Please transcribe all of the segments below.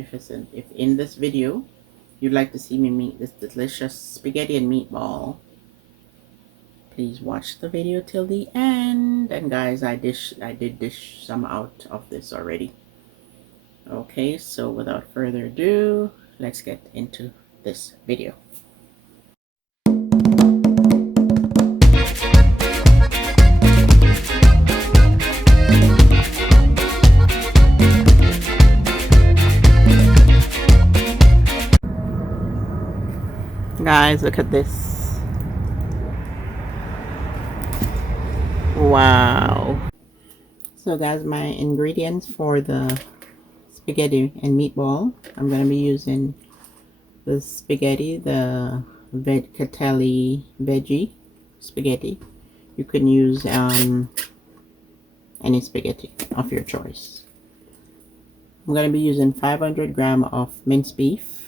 if in this video you'd like to see me make this delicious spaghetti and meatball, please watch the video till the end. And guys, I did dish some out of this already. Okay, so without further ado, let's get into this video. Guys, look at this. Wow. So guys, my ingredients for the spaghetti and meatball, I'm going to be using the spaghetti, the veggie spaghetti. You can use any spaghetti of your choice. I'm going to be using 500 grams of minced beef.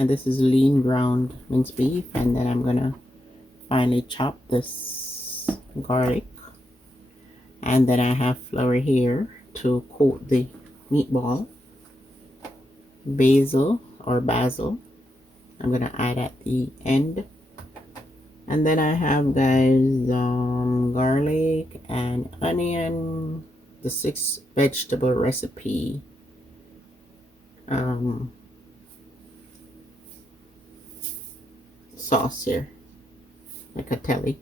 And this is lean ground minced beef. And then I'm gonna finely chop this garlic. And then I have flour here to coat the meatball. Basil or basil, I'm gonna add at the end. And then I have, guys, garlic and onion, the 6 vegetable recipe. Sauce here, like a telly.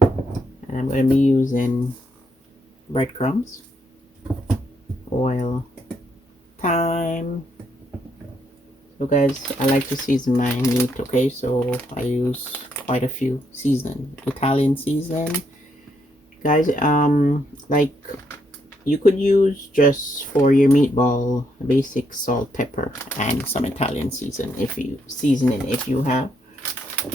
And I'm going to be using breadcrumbs, oil, thyme. So guys, I like to season my meat, okay? So I use quite a few season, Italian season. Guys, like you could use just for your meatball basic salt, pepper, and some Italian seasoning if you have.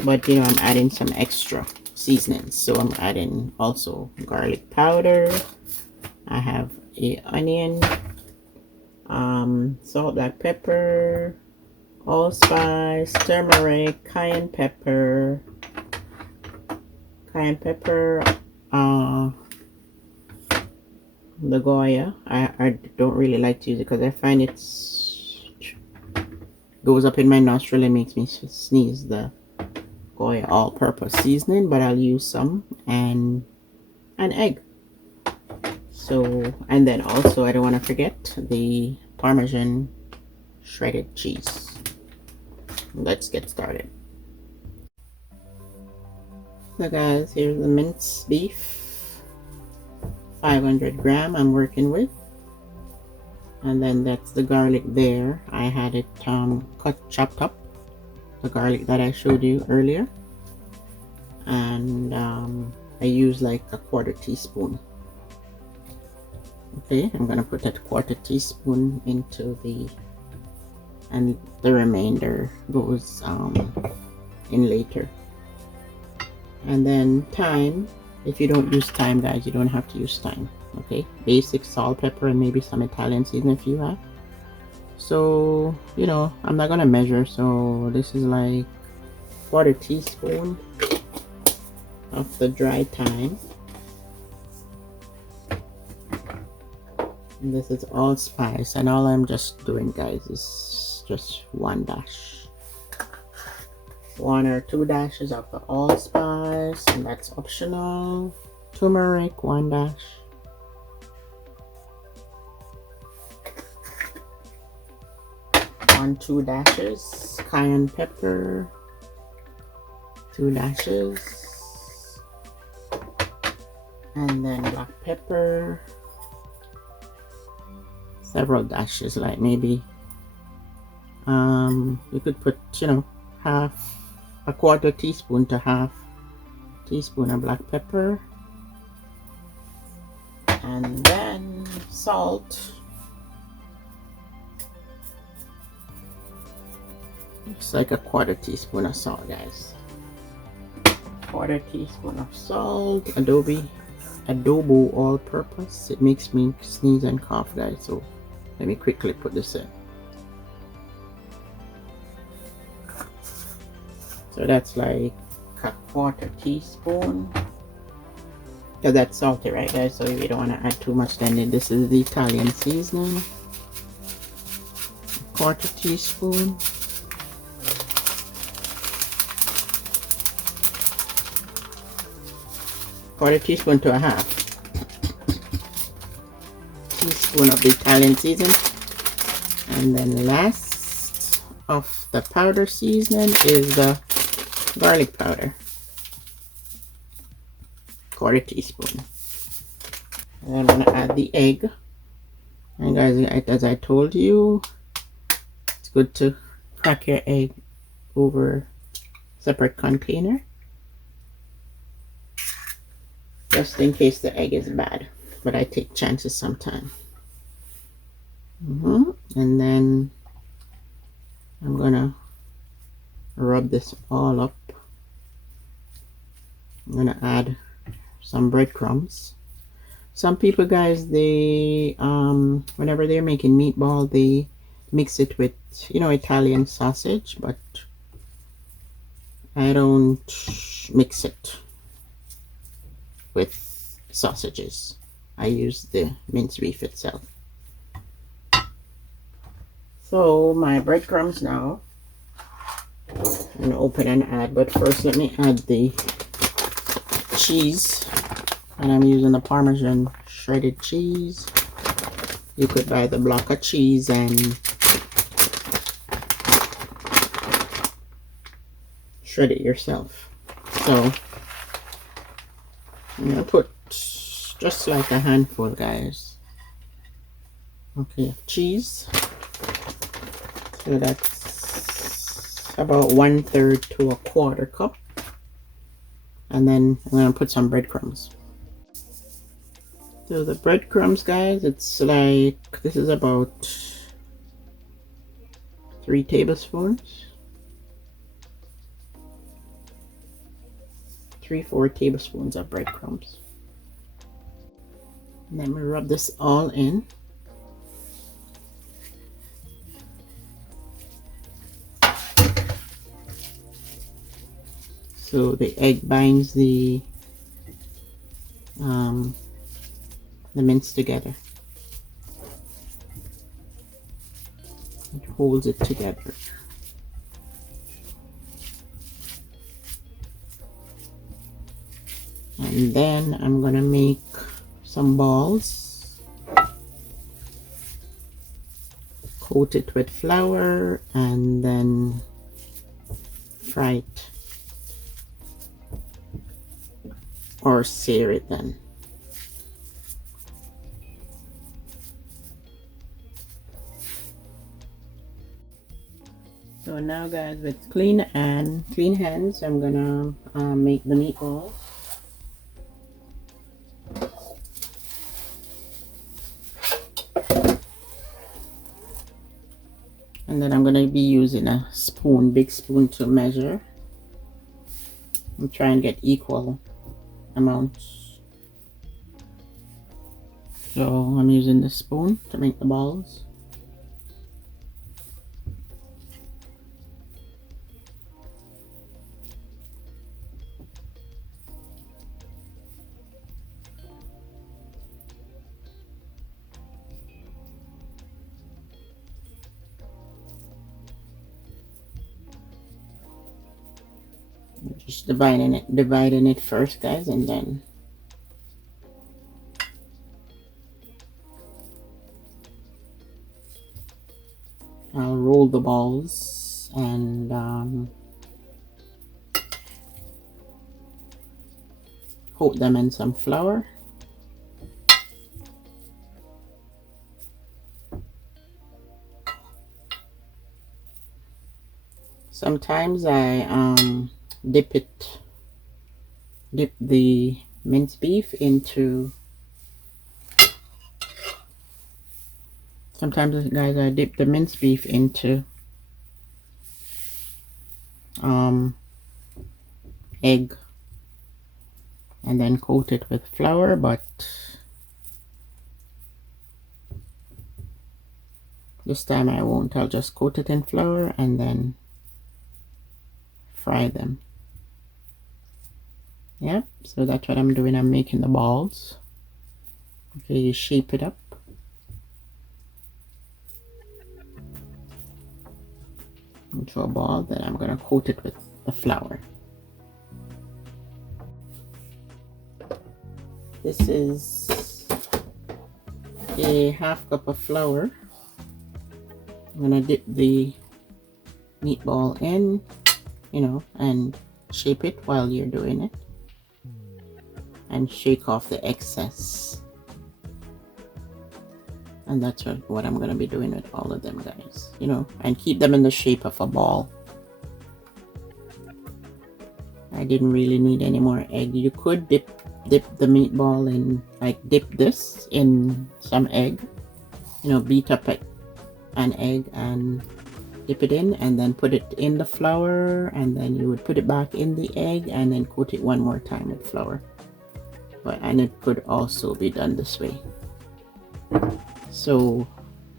But you know, I'm adding some extra seasonings, so I'm adding also garlic powder. I have a onion, salt, black pepper, allspice, turmeric, cayenne pepper, the Goya. I don't really like to use it because I find it goes up in my nostril and makes me sneeze. The Goya all-purpose seasoning, but I'll use some, and an egg. So, and then also I don't want to forget the Parmesan shredded cheese. Let's get started. So guys, here's the minced beef. 500 grams I'm working with, and then that's the garlic there. I had it chopped up, the garlic that I showed you earlier, and I use like a 1/4 teaspoon. Okay, I'm gonna put that 1/4 teaspoon into and the remainder goes in later. And then thyme. If you don't use thyme, guys, you don't have to use thyme. Okay, basic salt, pepper, and maybe some Italian seasoning if you have. So you know, I'm not gonna measure, so this is like 1/4 teaspoon of the dry thyme. And this is allspice, and all I'm just doing, guys, is just 1 dash. 1 or 2 dashes of the allspice, and that's optional. Turmeric, 1 dash. On 2 dashes. Cayenne pepper, 2 dashes. And then black pepper, several dashes, like maybe you could put, you know, a 1/4 teaspoon to 1/2 teaspoon of black pepper. And then salt, it's like a 1/4 teaspoon of salt, guys. 1/4 teaspoon of salt. Adobo all-purpose. It makes me sneeze and cough, guys, so let me quickly put this in. So that's like a 1/4 teaspoon. Because that's salty, right, guys? So if you don't want to add too much, then this is the Italian seasoning. quarter teaspoon. Quarter teaspoon to a half teaspoon of the Italian seasoning. And then last of the powder seasoning is the garlic powder, quarter teaspoon. And I'm gonna add the egg. And guys, as I told you, it's good to crack your egg over separate container, just in case the egg is bad, but I take chances sometimes. And then I'm gonna rub this all up. I'm gonna add some breadcrumbs. Some people, guys, they whenever they're making meatball, they mix it with, you know, Italian sausage, but I don't mix it with sausages. I use the minced beef itself. So my breadcrumbs now, I'm gonna open and add, but first let me add the cheese. And I'm using the Parmesan shredded cheese. You could buy the block of cheese and shred it yourself. So I'm gonna put just like a handful, guys. Okay, cheese. So that's about 1/3 to a quarter cup. And then I'm gonna put some breadcrumbs. So the breadcrumbs, guys, it's like, this is about 3 tablespoons. 3-4 tablespoons of breadcrumbs. And then we rub this all in. So the egg binds the mince together. It holds it together. And then I'm gonna make some balls, coat it with flour, and then fry it or sear it then. So now, guys, with clean hands, I'm gonna make the meatballs. And then I'm gonna be using a spoon, big spoon, to measure. I'm trying to get equal amounts. So I'm using the spoon to make the balls. Just dividing it first, guys, and then I'll roll the balls and coat them in some flour. Sometimes I dip the minced beef into, sometimes, guys, I dip the minced beef into egg and then coat it with flour, but this time I won't. I'll just coat it in flour and then fry them. Yep, so that's what I'm doing. I'm making the balls. Okay, you shape it up. into a ball. Then I'm gonna coat it with the flour. This is a half cup of flour. I'm gonna dip the meatball in, and shape it while you're doing it, and shake off the excess. And that's what I'm gonna be doing with all of them, guys, and keep them in the shape of a ball. I didn't really need any more egg. You could dip the meatball in, like dip this in some egg, beat up an egg and dip it in, and then put it in the flour, and then you would put it back in the egg and then coat it one more time with flour. And it could also be done this way. So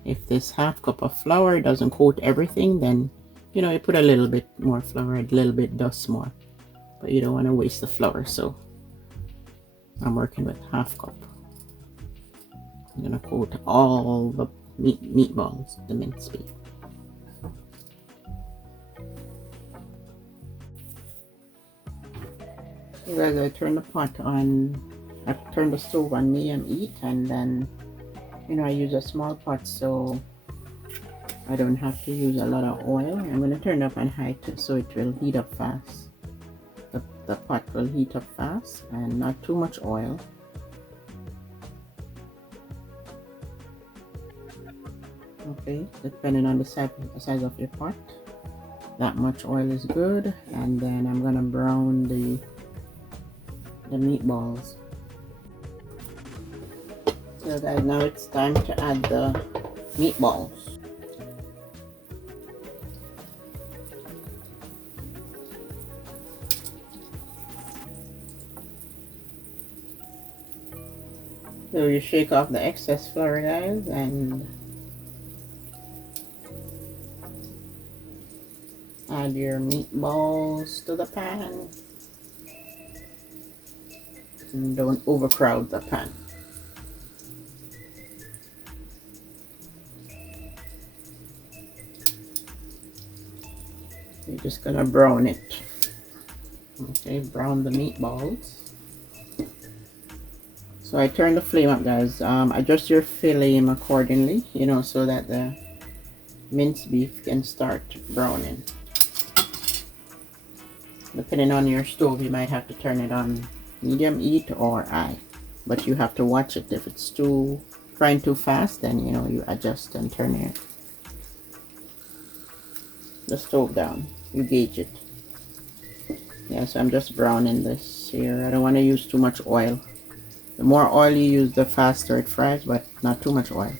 if this half cup of flour doesn't coat everything, then you put a little bit more flour, a little bit dust more, but you don't want to waste the flour, so I'm working with half cup. I'm gonna coat all the meatballs, the minced beef. So guys, I turned the stove on medium heat, and then I use a small pot so I don't have to use a lot of oil. I'm going to turn it up on high so it will heat up fast. The pot will heat up fast, and not too much oil. Okay, depending on the size of your pot, that much oil is good. And then I'm going to brown the meatballs. So guys, now it's time to add the meatballs. So you shake off the excess flour, guys, and add your meatballs to the pan. And don't overcrowd the pan. You're just gonna brown it. Okay, brown the meatballs. So I turn the flame up, guys. Adjust your flame accordingly, so that the minced beef can start browning. Depending on your stove, you might have to turn it on medium heat or high, but you have to watch it. If it's frying too fast, then you adjust and turn the stove down. You gauge it. Yeah, so I'm just browning this here. I don't want to use too much oil. The more oil you use, the faster it fries, but not too much oil.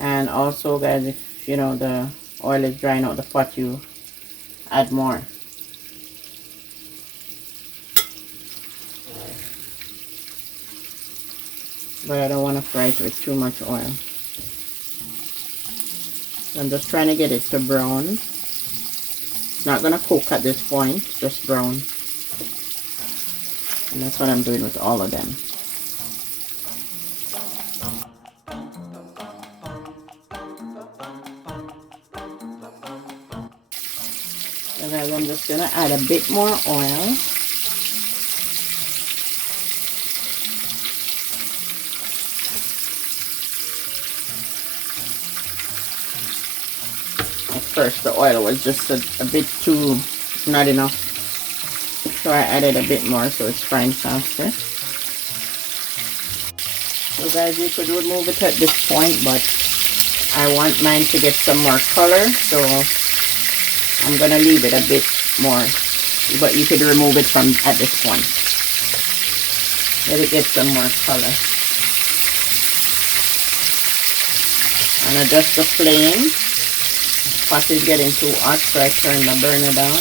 And also, guys, if the oil is drying out the pot, you add more. But I don't want to fry it with too much oil. So I'm just trying to get it to brown. It's not gonna cook at this point, just brown. And that's what I'm doing with all of them. So guys, I'm just gonna add a bit more oil. At first the oil was just a bit too, not enough. So I added a bit more so it's frying faster. So guys, you could remove it at this point, but I want mine to get some more color, so I'm gonna leave it a bit more, but you could remove it from at this point. Let it get some more color. And adjust the flame. Pot is getting too hot, so I turn the burner down.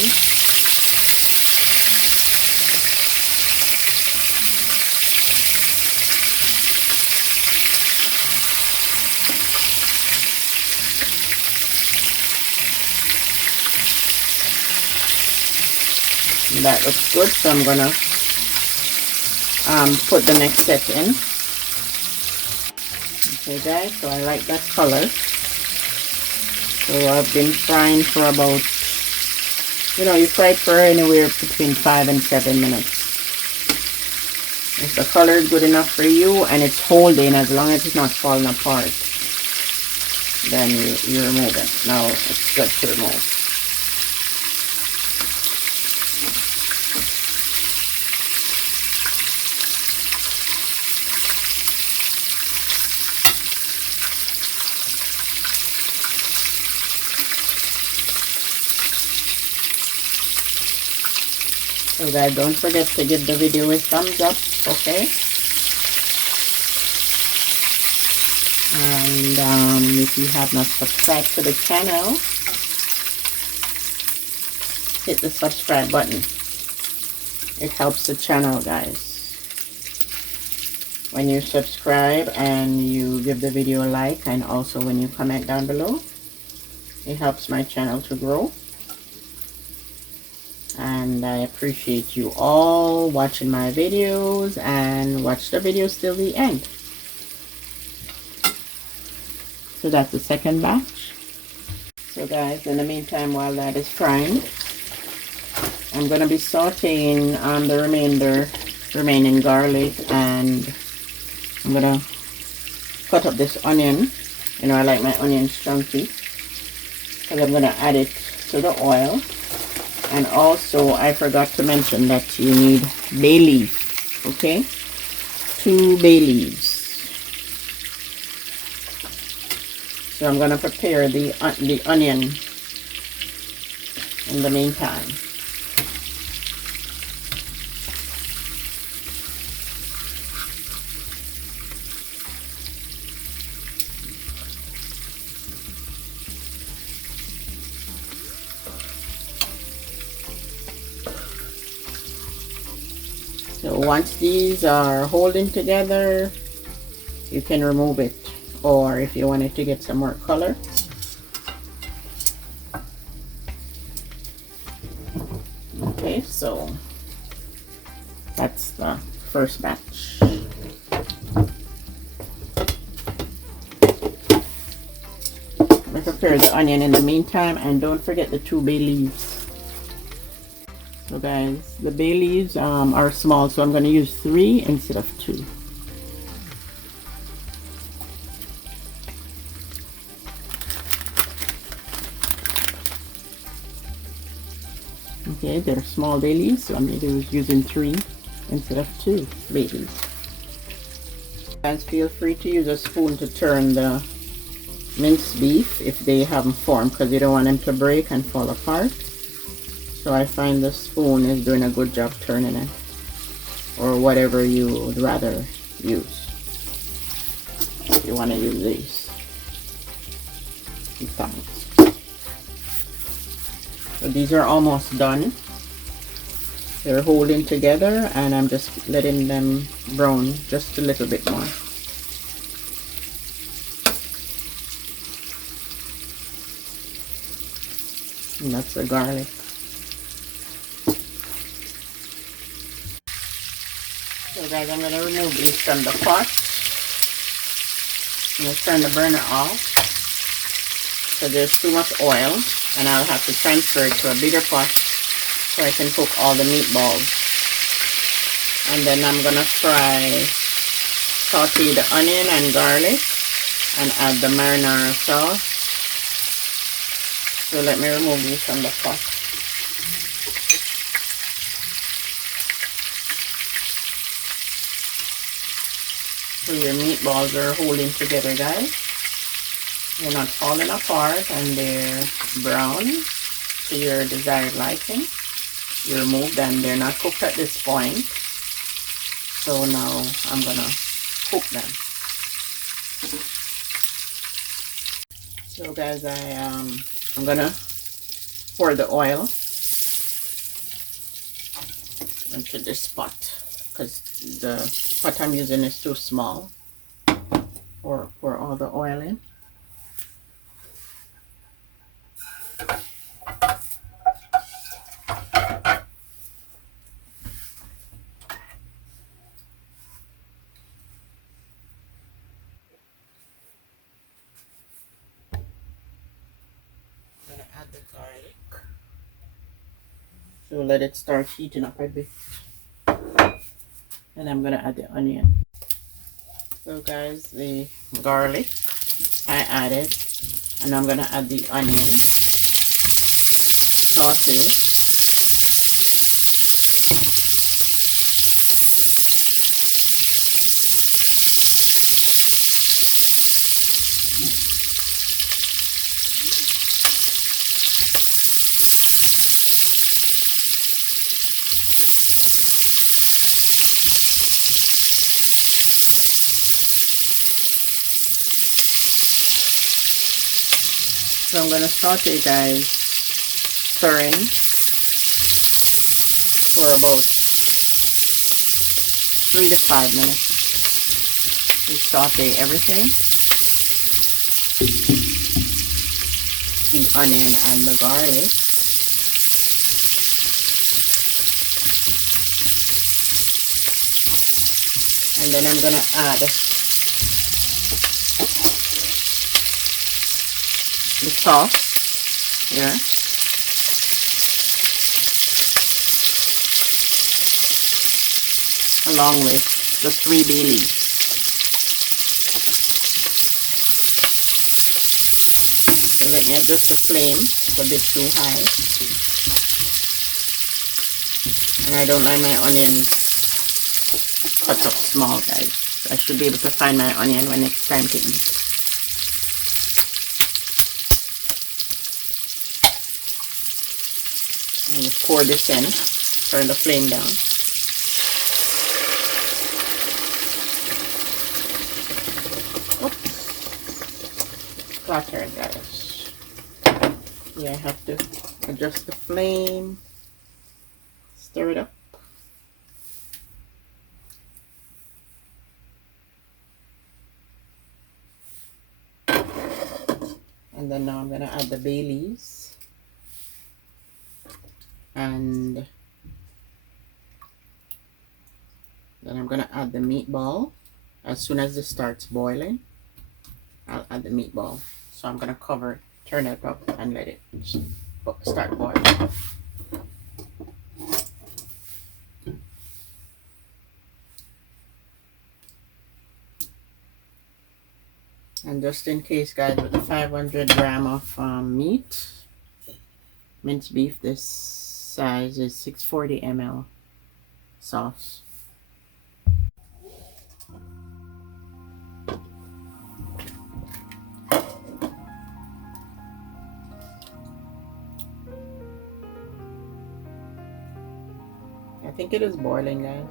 That looks good, so I'm gonna put the next set in. Okay guys, so I like that color. So I've been frying for about, you fry it for anywhere between 5 and 7 minutes. If the color is good enough for you and it's holding, as long as it's not falling apart, then you remove it. Now it's good to remove. So guys, don't forget to give the video a thumbs up, okay? And if you have not subscribed to the channel, hit the subscribe button. It helps the channel, guys. When you subscribe and you give the video a like, and also when you comment down below, it helps my channel to grow. And I appreciate you all watching my videos, and watch the videos till the end. So that's the second batch. So guys, in the meantime, while that is frying, I'm going to be sauteing the remaining garlic, and I'm going to cut up this onion. I like my onions chunky, because I'm going to add it to the oil. And also, I forgot to mention that you need bay leaf, okay? 2 bay leaves. So I'm going to prepare the onion in the meantime. So once these are holding together, you can remove it, or if you wanted to get some more color, okay. So that's the first batch. I prepare the onion in the meantime, and don't forget the 2 bay leaves. So guys, the bay leaves are small, so I'm going to use 3 instead of 2. Okay, they're small bay leaves, so I'm using 3 instead of 2 bay leaves. Guys, feel free to use a spoon to turn the minced beef if they haven't formed, because you don't want them to break and fall apart. So I find the spoon is doing a good job turning it, or whatever you would rather use. If you want to use these tongs. So these are almost done. They're holding together, and I'm just letting them brown just a little bit more. And that's the garlic. So guys, I'm going to remove these from the pot. I'm going to turn the burner off, so there's too much oil, and I'll have to transfer it to a bigger pot so I can cook all the meatballs. And then I'm going to saute the onion and garlic and add the marinara sauce. So let me remove these from the pot. So your meatballs are holding together, guys. They're not falling apart, and they're brown to your desired liking. You remove them. They're not cooked at this point. So now I'm gonna cook them. So guys, I'm gonna pour the oil into this pot because the pot I'm using is too small. Pour all the oil in. I'm gonna add the garlic. So let it start heating up a bit. And I'm gonna add the onion. So guys, the garlic I added, and I'm gonna add the onion. Saute. So I'm gonna saute, guys, stirring for about 3 to 5 minutes. We saute everything, the onion and the garlic. And then I'm gonna add the sauce here. Along with the 3 bay leaves. So let me adjust the flame. It's a bit too high. And I don't like my onions cut up small, guys. I should be able to find my onion when it's time to eat. And just pour this in. Turn the flame down. Flatter, guys. Yeah, I have to adjust the flame. Stir it up. And then now I'm gonna add the bay leaves. And then I'm gonna add the meatball. As soon as this starts boiling, I'll add the meatball. So I'm gonna cover it, turn it up, and let it start boiling. And just in case, guys, with the 500 gram of meat, minced beef, this size is 640 ml sauce. I think it is boiling, guys.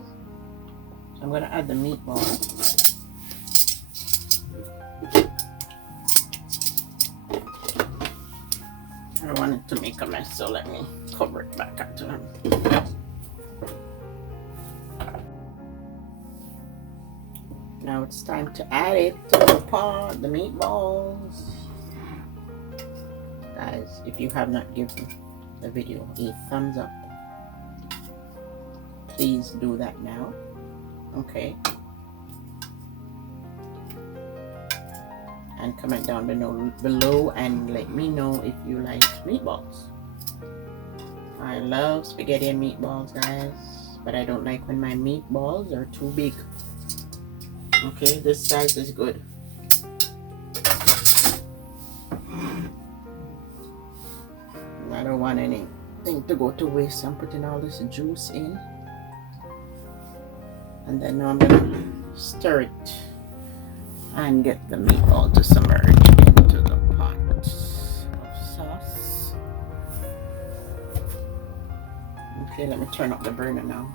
So I'm gonna add the meatball. I don't want it to make a mess, so let me cover it back up to them. Now it's time to add it to the pot, the meatballs. Guys, if you have not given the video a thumbs up, please do that now. Okay. And comment down below and let me know if you like meatballs. I love spaghetti and meatballs, guys, but I don't like when my meatballs are too big. Okay, this size is good. I don't want anything to go to waste. I'm putting all this juice in. And then now I'm gonna stir it and get the meatball to submerge into the pot of sauce. Okay, let me turn up the burner now.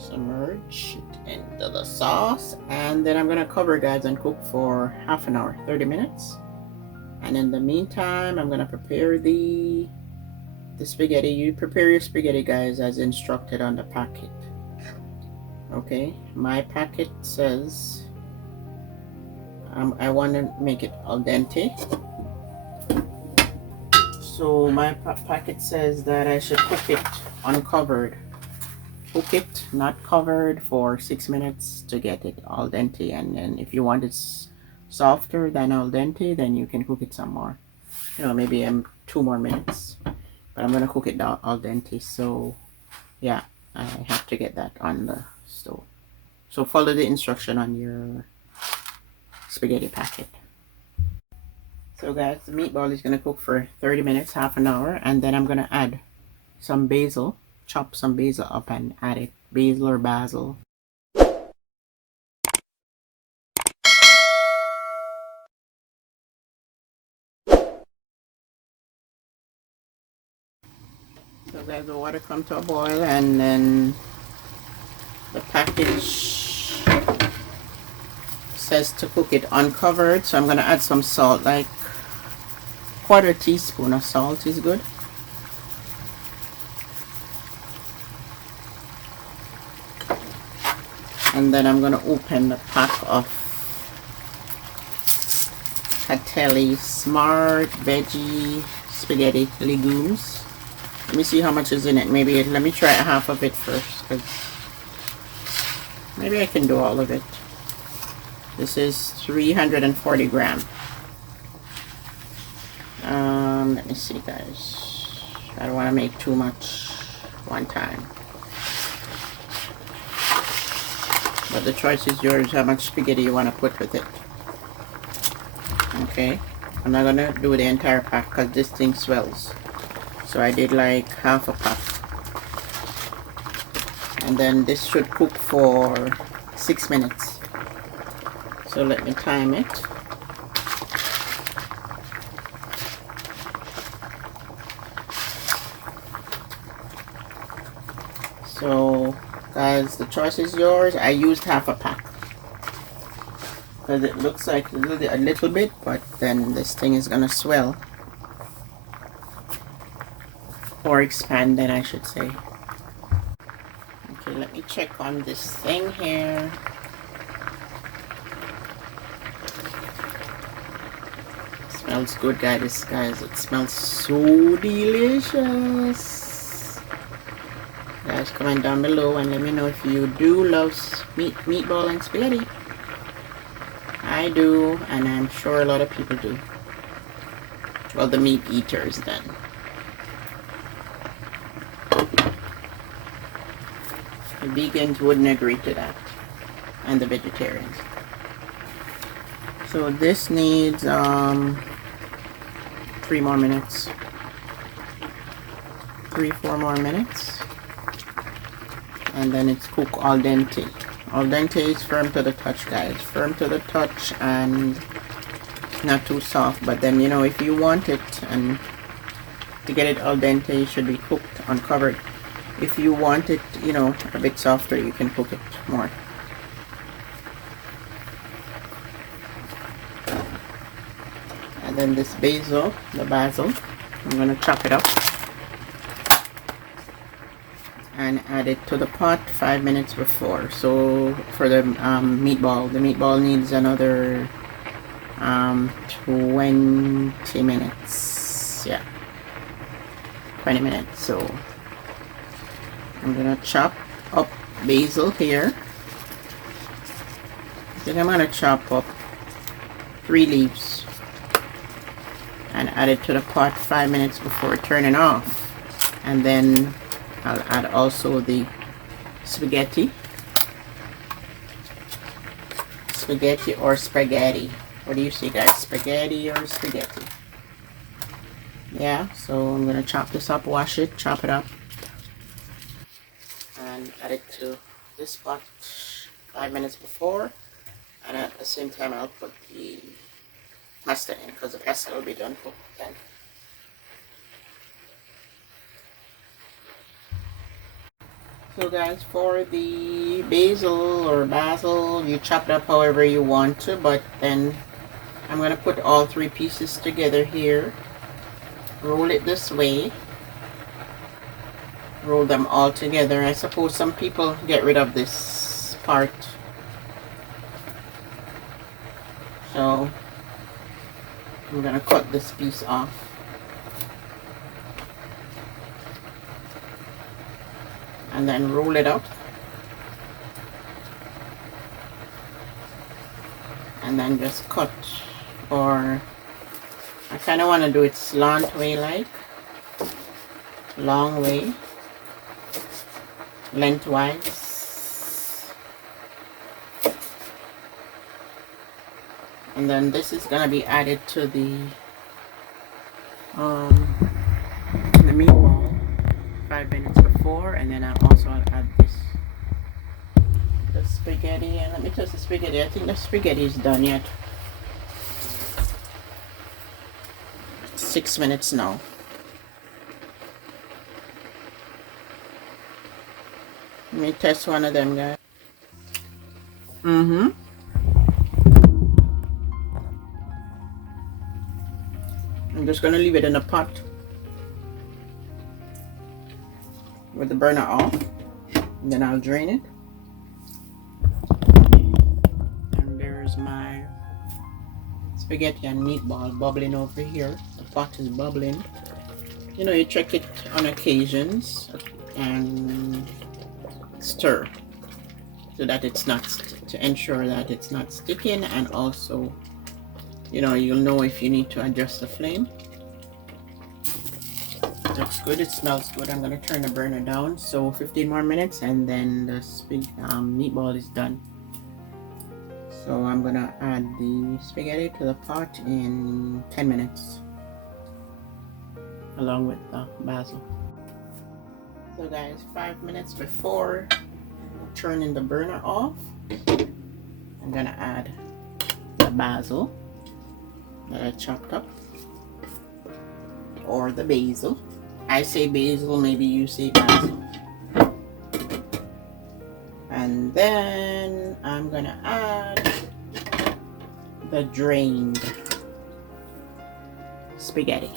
Submerge it into the sauce, and then I'm gonna cover, guys, and cook for half an hour, 30 minutes. And in the meantime, I'm gonna prepare the spaghetti. You prepare your spaghetti, guys, as instructed on the packet. Okay, my packet says I want to make it al dente. So my packet says that I should cook it uncovered. Cook it not covered for 6 minutes to get it al dente, and then if you want it softer than al dente, then you can cook it some more, you know, maybe 2 more minutes, but I'm gonna cook it al dente. So yeah, I have to get that on the stove. So follow the instruction on your spaghetti packet. So guys, the meatball is gonna cook for 30 minutes, half an hour, and then I'm gonna add some basil, chop some basil up and add it, basil or basil. So guys, the water come to a boil, and then the package says to cook it uncovered, so I'm gonna add some salt, like 1/4 teaspoon of salt is good. And then I'm gonna open the pack of Catelli Smart Veggie Spaghetti Legumes. Let me see how much is in it. Maybe let me try half of it first, because maybe I can do all of it. This is 340 grams. Let me see, guys. I don't want to make too much one time. But the choice is yours, how much spaghetti you want to put with it. Okay, I'm not gonna do the entire pack because this thing swells. So I did like half a pack. And then this should cook for 6 minutes. So let me time it. So guys, the choice is yours. I used half a pack because it looks like a little bit, but then this thing is gonna swell or expand, then I should say. Okay, let me check on this thing here. Smells good, guys. It smells so delicious. Guys, comment down below and let me know if you do love meatball and spaghetti. I do, and I'm sure a lot of people do. Well, the meat eaters then. The vegans wouldn't agree to that, and the vegetarians. So this needs 3 more minutes. 3-4 more minutes. And then it's cooked al dente. Al dente is firm to the touch, guys. Firm to the touch and not too soft. But then, you know, if you want it and to get it al dente, it should be cooked uncovered. If you want it, you know, a bit softer, you can cook it more. And then this basil, the basil, I'm gonna chop it up and add it to the pot 5 minutes before. So for the meatball needs another 20 minutes. Yeah, 20 minutes. So I'm gonna chop up basil here. Then I'm gonna chop up 3 leaves and add it to the pot 5 minutes before turning off. And then I'll add also the spaghetti or spaghetti. What do you see, guys? Spaghetti or spaghetti? Yeah, so I'm gonna chop this up, wash it, chop it up, and add it to this pot 5 minutes before. And at the same time, I'll put the pasta in because the pasta will be done cooked then. So guys, for the basil or basil, you chop it up however you want to, but then I'm going to put all 3 pieces together here. Roll it this way. Roll them all together. I suppose some people get rid of this part. So I'm going to cut this piece off. And then roll it up. And then just cut, or I kind of want to do it slant way, like long way, lengthwise. And then this is going to be added to the meatball 5 minutes before, and then I'll also add this, the spaghetti. And let me test the spaghetti. I think the spaghetti is done yet. 6 minutes now. Let me test one of them, guys. I'm just gonna leave it in a pot with the burner off, and then I'll drain it. And there's my spaghetti and meatball bubbling over here. The pot is bubbling. You know, you check it on occasions and stir so that it's not, to ensure that it's not sticking, and also, you know, you'll know if you need to adjust the flame. It looks good, it smells good. I'm going to turn the burner down, so 15 more minutes and then the meatball is done. So I'm going to add the spaghetti to the pot in 10 minutes along with the basil. So guys, 5 minutes before turning the burner off, I'm going to add the basil that I chopped up, or the basil. I say basil, maybe you say basil. And then I'm gonna add the drained spaghetti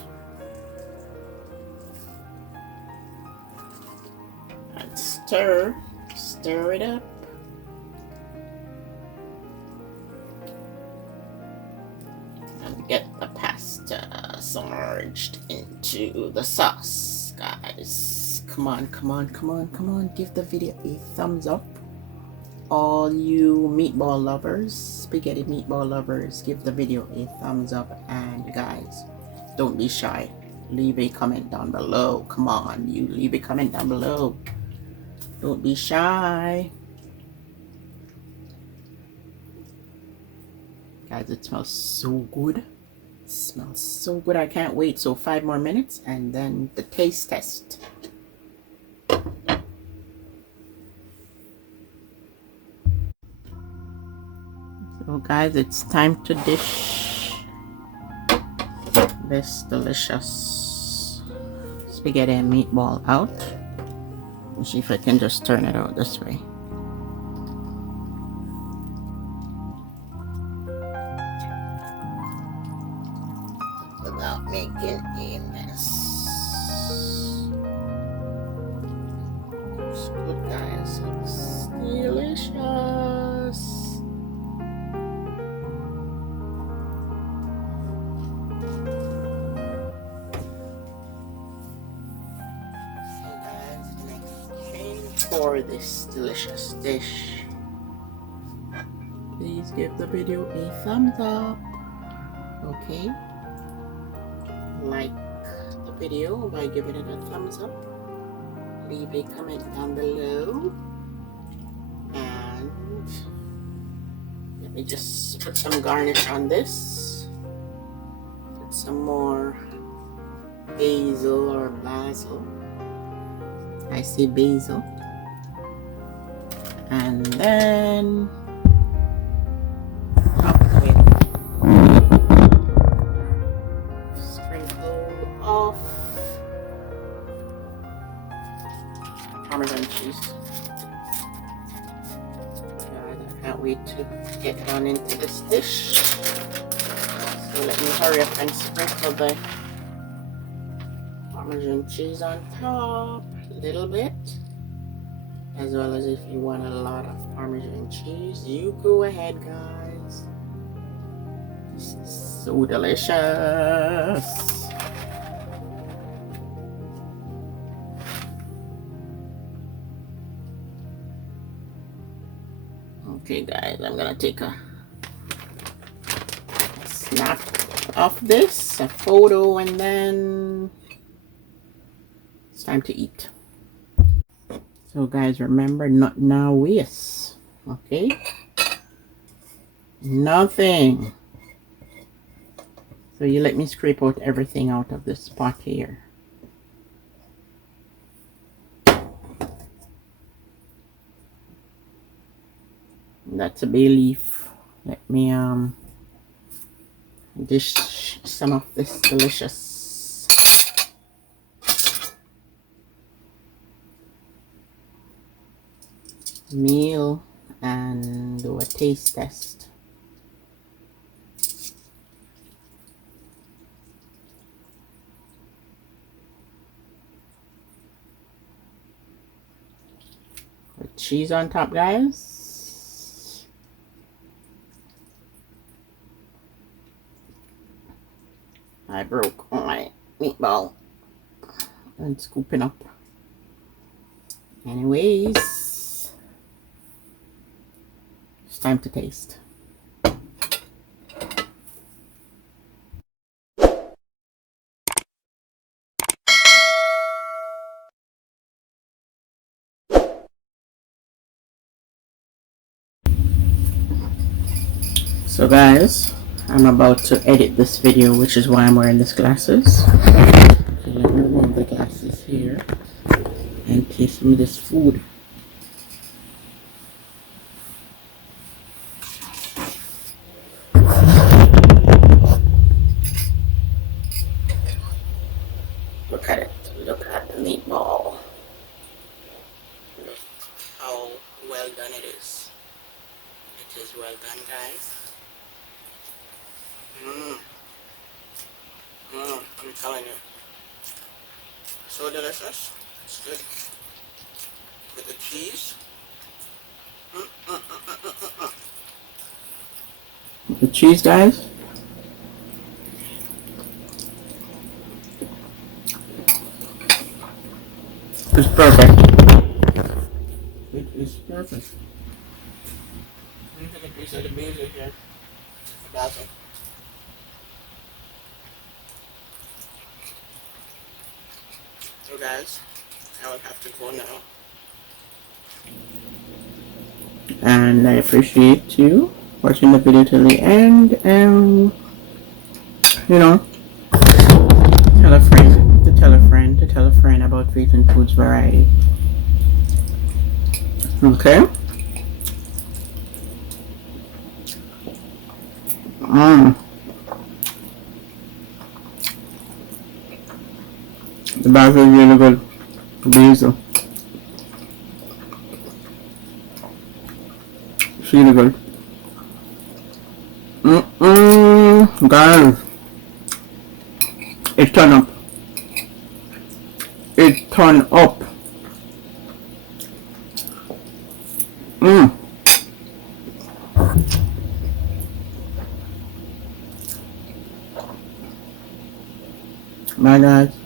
and stir it up. Get the pasta submerged into the sauce, guys. Come on, come on, come on, come on. Give the video a thumbs up. All you meatball lovers, spaghetti meatball lovers, give the video a thumbs up. And guys, don't be shy. Leave a comment down below. Come on, you leave a comment down below. Don't be shy. Guys, it smells so good. It smells so good. I can't wait. So 5 more minutes and then the taste test. So guys, it's time to dish this delicious spaghetti and meatball out. Let's see if I can just turn it out this way. Without making a mess. Looks good, guys. Looks delicious. So guys, next change for this delicious dish. Please give the video a thumbs up. Okay. Like the video by giving it a thumbs up. Leave a comment down below. And let me just put some garnish on this. Put some more basil or basil. I say basil. And then Parmesan cheese. I can't wait to get down into this dish. So let me hurry up and sprinkle the Parmesan cheese on top a little bit. As well as if you want a lot of Parmesan cheese, you go ahead, guys. This is so delicious. Okay, guys, I'm gonna take a snap of this, a photo, and then it's time to eat. So guys, remember, not now waste, okay? Nothing. So you let me scrape out everything out of this pot here. That's a bay leaf. Let me dish some of this delicious meal and do a taste test. With cheese on top, guys. I broke my meatball and scooping up. Anyways, it's time to taste. So guys, I'm about to edit this video, which is why I'm wearing these glasses. So let me remove the glasses here and taste some of this food. Look at it. Look at the meatball. Look how well done it is. It is well done, guys. I'm telling you. So delicious. It's good. With the cheese. The cheese, guys. It's perfect. It is perfect. Let me take a piece of the basil here. Basil. So guys, I will have to go now. And I appreciate you watching the video till the end, and you know, tell a friend to tell a friend to tell a friend about Faithlynfoodsvariety. Okay? The basil is really good. The basil. It's really good. Guys, it turned up. It turned up. Bye guys.